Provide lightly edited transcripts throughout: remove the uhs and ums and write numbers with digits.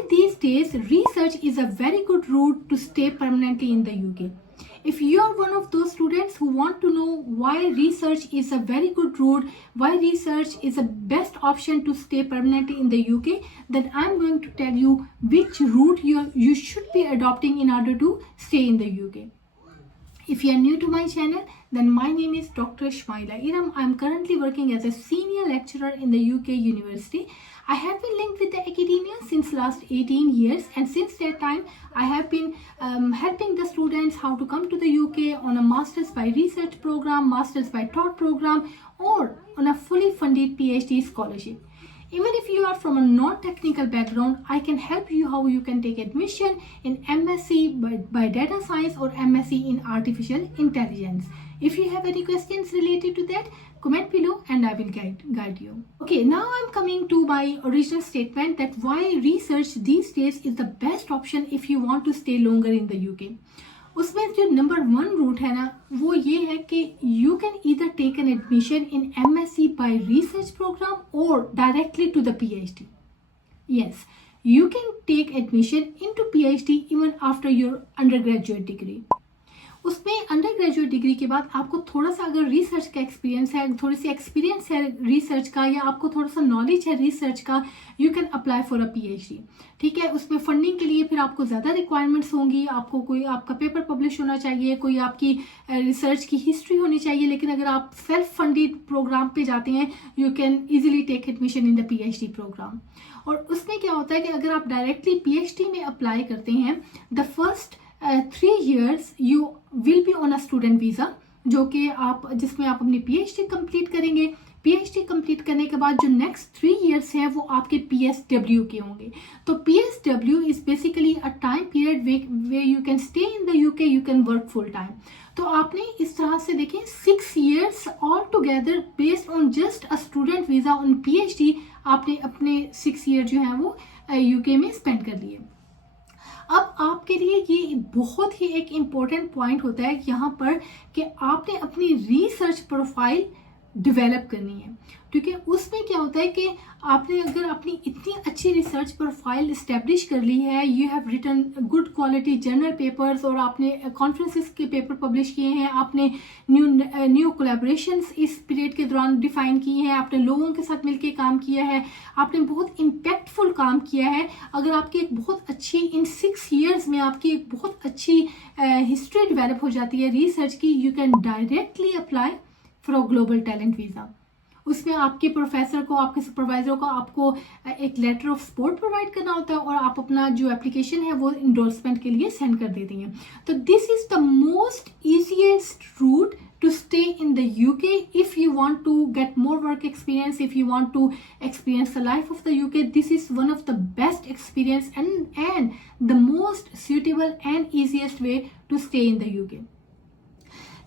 why these days research is a very good route to stay permanently in the UK. If you are one of those students who want to know why research is a very good route, why research is the best option to stay permanently in the UK, then I'm going to tell you which route you should be adopting in order to stay in the UK. If you are new to my channel, then my name is Dr. Shmaila Iram. I'm currently working as a senior lecturer in the UK University. I have been linked with the academia since last 18 years, and since that time I have been helping the students how to come to the UK on a Masters by Research program, Masters by Thought program, or on a fully funded PhD scholarship. Even if you are from a non-technical background, I can help you how you can take admission in MSc by Data Science or MSc in Artificial Intelligence. If you have any questions related to that, comment below and I will guide you. Okay, now I'm coming to my original statement that why research these days is the best option if you want to stay longer in the UK. उसमें जो number 1 root है ना, वो ये है कि you can either take an admission in MSc by research program और directly to the PhD. Yes, you can take admission into PhD even after your undergraduate degree. उसमें अंडर ग्रेजुएट डिग्री के बाद आपको थोड़ा सा अगर रिसर्च का experience है, थोड़ी सी एक्सपीरियंस है रिसर्च का, या आपको थोड़ा सा नॉलेज है रिसर्च का, you can apply for a PhD. ठीक है, उसमें फंडिंग के लिए फिर आपको ज़्यादा रिक्वायरमेंट्स होंगी, आपको कोई आपका पेपर पब्लिश होना चाहिए, कोई आपकी रिसर्च की हिस्ट्री होनी चाहिए. लेकिन अगर आप सेल्फ फंडेड प्रोग्राम पे जाते हैं, you can easily take admission in the PhD programme. और उसमें क्या होता है कि अगर आप डायरेक्टली PhD में अप्लाई करते हैं, the first 3 years you will be on a student visa, जो कि जिसमें आप अपनी PhD कंप्लीट करेंगे. PhD कंप्लीट करने के बाद जो नेक्स्ट 3 years है वो आपके PSW के होंगे. तो PSW is basically a time period way you can stay in the UK, you can work full time. तो आपने इस तरह से देखें 6 years all together based on just a student visa on PhD, आपने अपने 6 year जो है वो UK में स्पेंड कर लिए. अब आपके लिए ये बहुत ही एक इम्पोर्टेंट पॉइंट होता है यहाँ पर कि आपने अपनी रिसर्च प्रोफाइल डेवलप करनी है. क्योंकि उसमें क्या होता है कि आपने अगर अपनी इतनी अच्छी रिसर्च प्रोफाइल इस्टेब्लिश कर ली है, you have written good quality journal papers, और आपने कॉन्फ्रेंसेस के पेपर पब्लिश किए हैं, आपने न्यू कोलैबोरेशंस इस पीरियड के दौरान डिफाइन किए हैं, आपने लोगों के साथ मिलकर काम किया है, आपने बहुत इम्पैक्टफुल काम किया है. अगर आपकी एक बहुत अच्छी इन 6 years में आपकी एक बहुत अच्छी हिस्ट्री डेवलप हो जाती है रिसर्च की, you can directly apply for a global talent visa. उसमें आपके प्रोफेसर को, आपके सुपरवाइजर को आपको एक लेटर ऑफ सपोर्ट प्रोवाइड करना होता है, और आप अपना जो एप्लीकेशन है वो इंडोर्समेंट के लिए सेंड कर देती हैं. तो this is the most easiest route to stay in the UK if you want to get more work experience, if you want to experience the life of the UK. This is one of the best experience and the most suitable and easiest way to stay in the UK.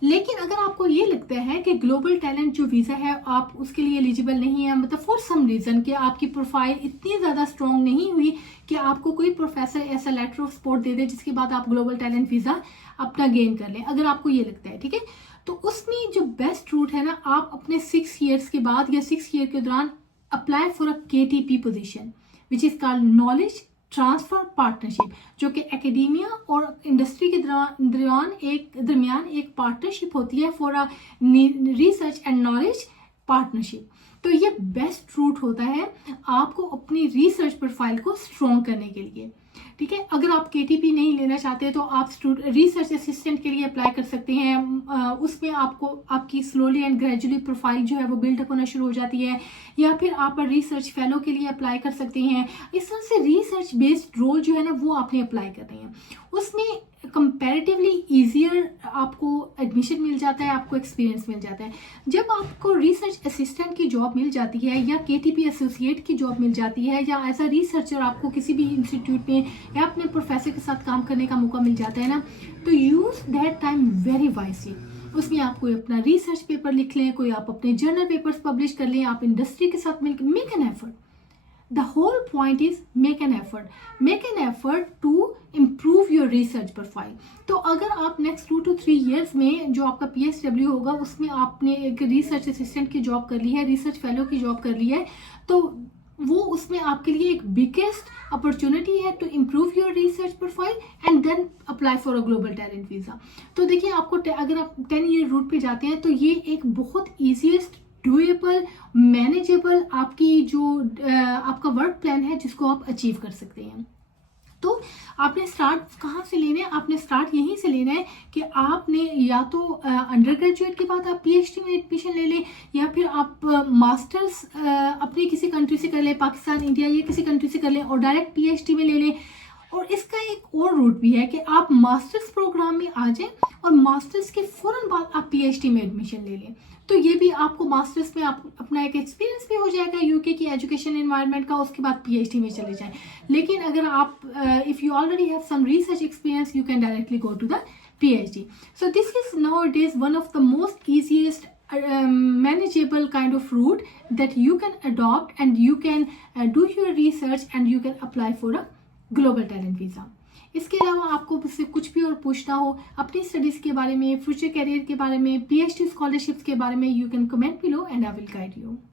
लेकिन अगर आपको ये लगता है कि global talent जो visa है आप उसके लिए एलिजिबल नहीं है, मतलब फॉर सम रीज़न कि आपकी प्रोफाइल इतनी ज़्यादा स्ट्रॉन्ग नहीं हुई कि आपको कोई प्रोफेसर ऐसा लेटर ऑफ सपोर्ट दे दे जिसके बाद आप ग्लोबल टैलेंट वीज़ा अपना गेन कर लें, अगर आपको ये लगता है, ठीक है, तो उसमें जो बेस्ट रूट है ना, आप अपने 6 years के बाद या 6 year के दौरान apply for a KTP position which is called knowledge transfer partnership, जो कि एकेडेमिया और इंडस्ट्री के दरमियान एक पार्टनरशिप होती है for a research and knowledge partnership. तो ये बेस्ट रूट होता है आपको अपनी रिसर्च प्रोफाइल को स्ट्रॉन्ग करने के लिए. ठीक है, अगर आप KTP नहीं लेना चाहते तो आप रिसर्च असिस्टेंट के लिए अप्लाई कर सकते हैं. उसमें आपको आपकी स्लोली एंड ग्रेजुअली प्रोफाइल जो है वो बिल्डअप होना शुरू हो जाती है, या फिर आप रिसर्च फेलो के लिए अप्लाई कर सकते हैं. इस तरह से रिसर्च बेस्ड रोल जो है ना वो आपने अप्लाई करनी है. उसमें कंपैरेटिवली ईजियर आपको एडमिशन मिल जाता है, आपको एक्सपीरियंस मिल जाता है. जब आपको रिसर्च असिस्टेंट की जॉब मिल जाती है, या KTP एसोसिएट की जॉब मिल जाती है, या एज अ रिसर्चर आपको किसी भी इंस्टीट्यूट में या अपने प्रोफेसर के साथ काम करने का मौका मिल जाता है ना, तो use that time very wisely. उसमें आप कोई अपना रिसर्च पेपर लिख लें, कोई आप अपने जर्नल पेपर्स पब्लिश कर लें, आप इंडस्ट्री के साथ मिलकर make an effort. The whole point is make an effort to improve your research profile. तो अगर आप next 2 to 3 years में जो आपका PSW होगा उसमें आपने एक रिसर्च असिस्टेंट की जॉब कर ली है, रिसर्च फेलो की जॉब कर ली है, तो वो उसमें आपके लिए एक बिगेस्ट अपॉर्चुनिटी है to improve your research profile and then apply for a global talent visa. तो देखिए आपको अगर आप 10 ईयर रूट पे जाते हैं तो ये एक बहुत ईजीएस्ट, डुएबल, मैनेजेबल आपकी जो आपका वर्क प्लान है जिसको आप अचीव कर सकते हैं। तो आपने स्टार्ट कहाँ से लेना है? आपने स्टार्ट यहीं से लेना है कि आपने या तो अंडर ग्रेजुएट के बाद आप पीएचडी में एडमिशन ले लें, या फिर आप मास्टर्स अपनी किसी कंट्री से कर लें, पाकिस्तान, इंडिया या किसी कंट्री से कर लें और डायरेक्ट पीएचडी में ले लें। और इसका एक और रूट भी है कि आप मास्टर्स प्रोग्राम में आ जाएं और मास्टर्स के फौरन बाद आप पीएचडी में एडमिशन ले लें। तो ये भी आपको मास्टर्स में आप अपना एक एक्सपीरियंस भी हो जाएगा यूके की एजुकेशन एनवायरनमेंट का, उसके बाद पीएचडी में चले जाएं। लेकिन अगर आप if you already have some research experience, you can directly go to the PhD. So this is nowadays one of the most easiest manageable kind of route that you can adopt, and you can do your research and you can apply for a global talent visa. इसके अलावा आपको मुझसे कुछ भी और पूछना हो अपनी स्टडीज़ के बारे में, फ्यूचर करियर के बारे में, पीएचडी स्कॉलरशिप्स के बारे में, you can comment below and I will guide you.